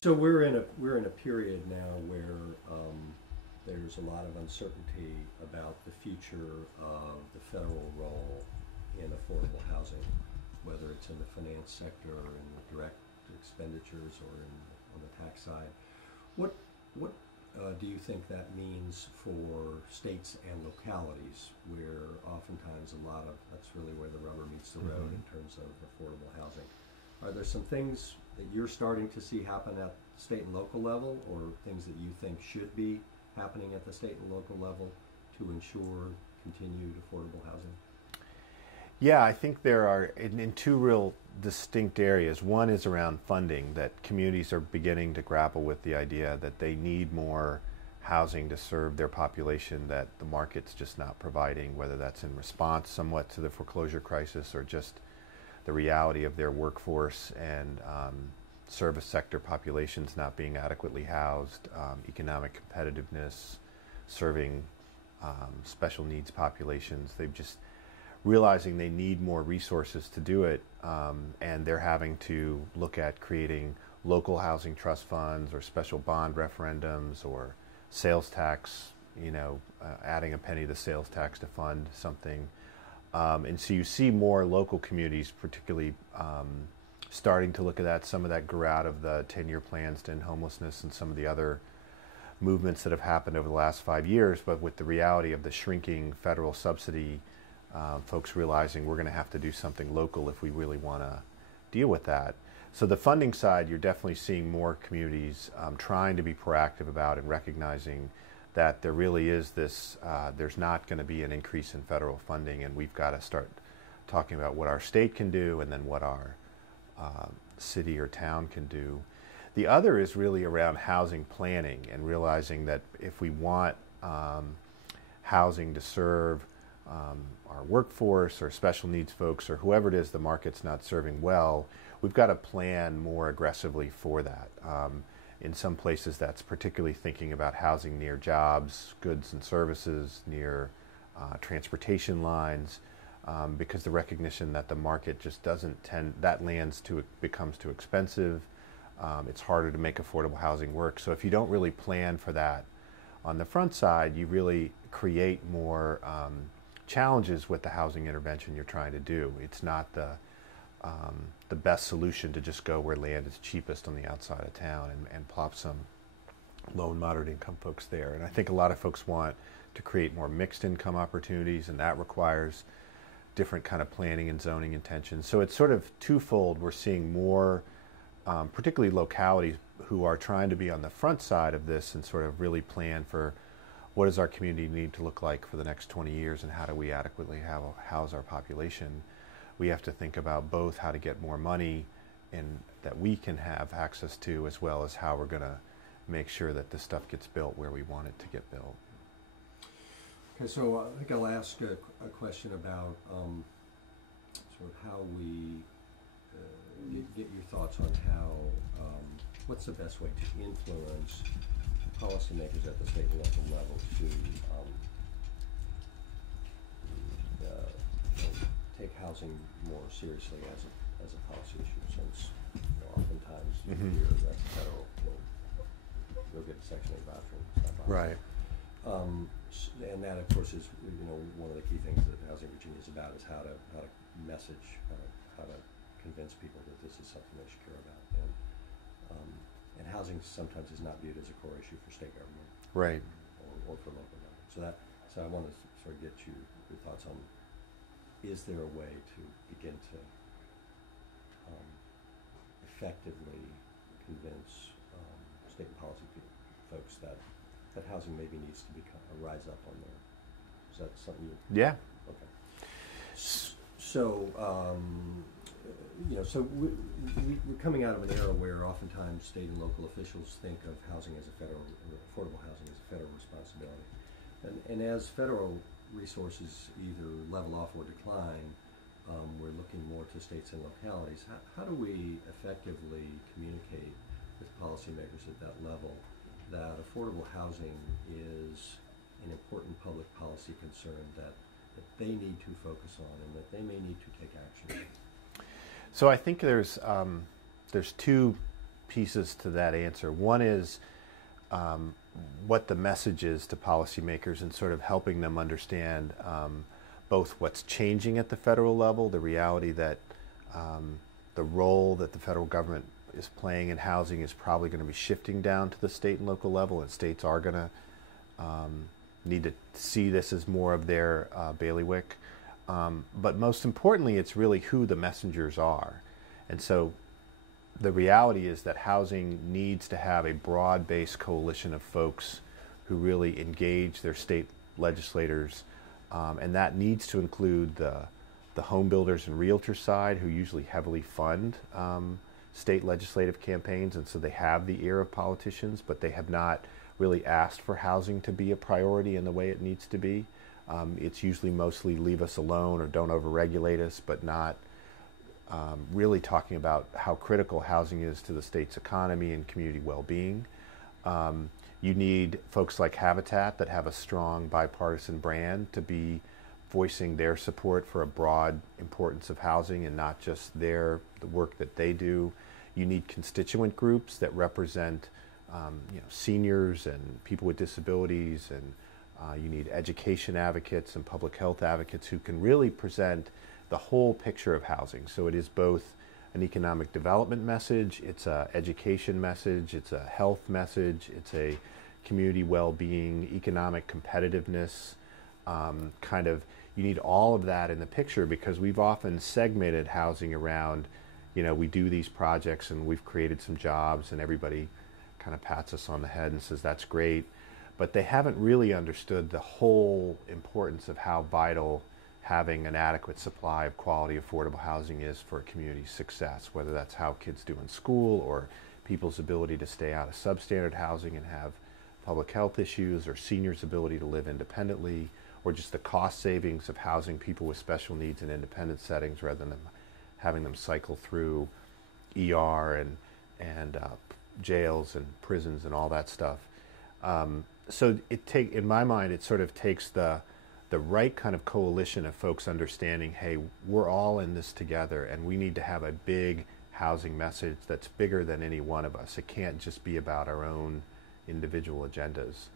So we're in a period now where there's a lot of uncertainty about the future of the federal role in affordable housing, whether it's in the finance sector or in the direct expenditures or on the tax side. What do you think that means for states and localities, where oftentimes that's really where the rubber meets the road in terms of affordable housing? Are there some things that you're starting to see happen at state and local level, or things that you think should be happening at the state and local level to ensure continued affordable housing? Yeah, I think there are in two real distinct areas. One is around funding, that communities are beginning to grapple with the idea that they need more housing to serve their population that the market's just not providing, whether that's in response somewhat to the foreclosure crisis or just the reality of their workforce and service sector populations not being adequately housed, economic competitiveness, serving special needs populations. They've just realizing they need more resources to do it, and they're having to look at creating local housing trust funds or special bond referendums or sales tax, adding a penny to the sales tax to fund something. And so you see more local communities particularly starting to look at that. Some of that grew out of the 10-year plans to end homelessness and some of the other movements that have happened over the last 5 years, but with the reality of the shrinking federal subsidy, folks realizing we're going to have to do something local if we really want to deal with that. So the funding side, you're definitely seeing more communities trying to be proactive about and recognizing that there really is this, there's not going to be an increase in federal funding, and we've got to start talking about what our state can do and then what our city or town can do. The other is really around housing planning and realizing that if we want housing to serve our workforce or special needs folks or whoever it is the market's not serving well, we've got to plan more aggressively for that. In some places that's particularly thinking about housing near jobs, goods and services, near transportation lines, because the recognition that the market just doesn't that becomes too expensive. It's harder to make affordable housing work. So if you don't really plan for that on the front side, you really create more challenges with the housing intervention you're trying to do. It's not the best solution to just go where land is cheapest on the outside of town and plop some low and moderate income folks there. And I think a lot of folks want to create more mixed income opportunities, and that requires different kind of planning and zoning intentions. So it's sort of twofold. We're seeing more, particularly localities who are trying to be on the front side of this and sort of really plan for what does our community need to look like for the next 20 years and how do we adequately house our population. We have to think about both how to get more money and that we can have access to, as well as how we're going to make sure that this stuff gets built where we want it to get built. Okay, so I think I'll ask a question about sort of how we get your thoughts on how, what's the best way to influence policymakers at the state and local level to take housing more seriously as a policy issue, since oftentimes you hear that the federal will get a Section 8 voucher and stuff. Right. And that, of course, is one of the key things that Housing Virginia is about, is how to message, how to convince people that this is something they should care about. And housing sometimes is not viewed as a core issue for state government, right, or for local government. So I want to sort of get your thoughts on: is there a way to begin to effectively convince state and policy folks that housing maybe needs to rise up on there? Is that something you? Yeah. Okay. So so we're coming out of an era where oftentimes state and local officials think of housing as affordable housing as a federal responsibility, and as federal resources either level off or decline, we're looking more to states and localities. How do we effectively communicate with policymakers at that level that affordable housing is an important public policy concern that they need to focus on and that they may need to take action? So I think there's two pieces to that answer. One is what the message is to policymakers and sort of helping them understand both what's changing at the federal level, the reality that the role that the federal government is playing in housing is probably going to be shifting down to the state and local level, and states are going to need to see this as more of their bailiwick. But most importantly, it's really who the messengers are. And so the reality is that housing needs to have a broad-based coalition of folks who really engage their state legislators, and that needs to include the home builders and realtor side, who usually heavily fund state legislative campaigns, and so they have the ear of politicians, but they have not really asked for housing to be a priority in the way it needs to be. It's usually mostly leave us alone or don't overregulate us, but not really talking about how critical housing is to the state's economy and community well-being. You need folks like Habitat that have a strong bipartisan brand to be voicing their support for a broad importance of housing and not just the work that they do. You need constituent groups that represent seniors and people with disabilities, and you need education advocates and public health advocates who can really present the whole picture of housing. So it is both an economic development message, it's an education message, it's a health message, it's a community well-being, economic competitiveness you need all of that in the picture, because we've often segmented housing around, we do these projects and we've created some jobs and everybody kind of pats us on the head and says that's great, but they haven't really understood the whole importance of how vital having an adequate supply of quality, affordable housing is for a community's success, whether that's how kids do in school or people's ability to stay out of substandard housing and have public health issues, or seniors' ability to live independently, or just the cost savings of housing people with special needs in independent settings rather than having them cycle through ER and jails and prisons and all that stuff. So in my mind, it sort of takes the right kind of coalition of folks understanding, hey, we're all in this together, and we need to have a big housing message that's bigger than any one of us. It can't just be about our own individual agendas.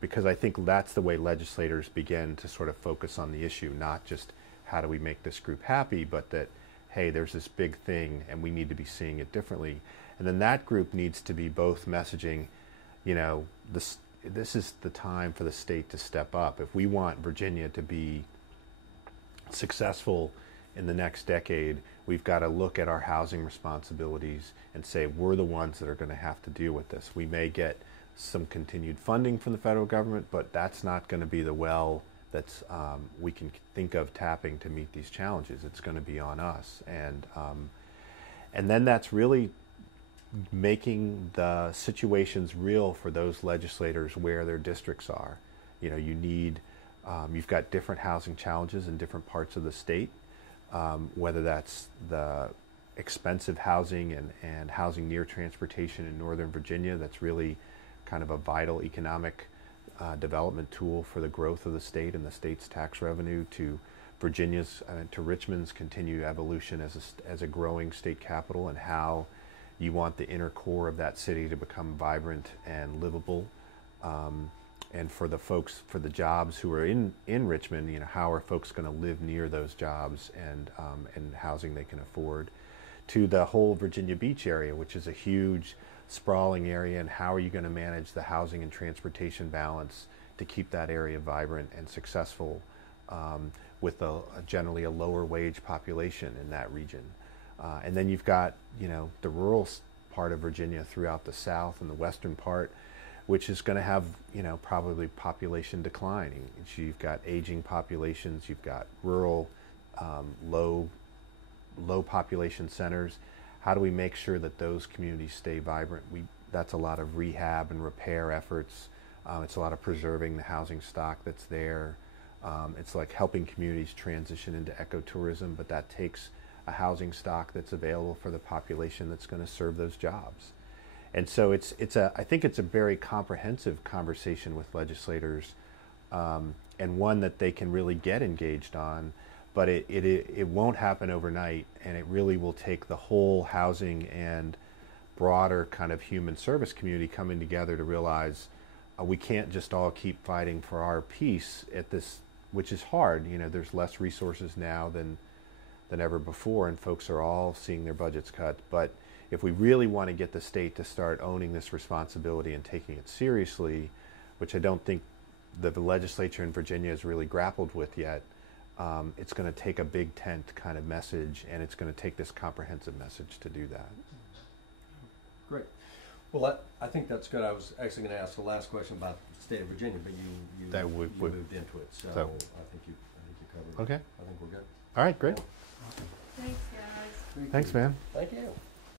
Because I think that's the way legislators begin to sort of focus on the issue, not just how do we make this group happy, but that, hey, there's this big thing and we need to be seeing it differently. And then that group needs to be both messaging, this is the time for the state to step up. If we want Virginia to be successful in the next decade, we've got to look at our housing responsibilities and say we're the ones that are going to have to deal with this. We may get some continued funding from the federal government, but that's not going to be the well that's we can think of tapping to meet these challenges. It's going to be on us, and then that's really making the situations real for those legislators where their districts are. You've got different housing challenges in different parts of the state, whether that's the expensive housing and housing near transportation in Northern Virginia. That's really kind of a vital economic development tool for the growth of the state and the state's tax revenue, to Virginia's, to Richmond's continued evolution as a growing state capital, and how you want the inner core of that city to become vibrant and livable. And for the jobs who are in Richmond, how are folks going to live near those jobs and housing they can afford, to the whole Virginia Beach area, which is a huge sprawling area, and how are you going to manage the housing and transportation balance to keep that area vibrant and successful with generally a lower wage population in that region. And then you've got the rural part of Virginia throughout the south and the western part, which is going to have probably population declining. So you've got aging populations, you've got rural low population centers. How do we make sure that those communities stay vibrant? That's a lot of rehab and repair efforts. It's a lot of preserving the housing stock that's there. It's like helping communities transition into ecotourism, but that takes a housing stock that's available for the population that's going to serve those jobs. And so I think it's a very comprehensive conversation with legislators, and one that they can really get engaged on. But it won't happen overnight, and it really will take the whole housing and broader kind of human service community coming together to realize we can't just all keep fighting for our piece at this, which is hard. You know, there's less resources now than ever before, and folks are all seeing their budgets cut. But if we really want to get the state to start owning this responsibility and taking it seriously, which I don't think the legislature in Virginia has really grappled with yet, it's going to take a big tent kind of message, and it's going to take this comprehensive message to do that. Great. Well, I think that's good. I was actually going to ask the last question about the state of Virginia, but you moved into it, so I think you covered it. Okay. I think we're good. All right, great. Awesome. Thanks, guys. Thanks, man. Thank you.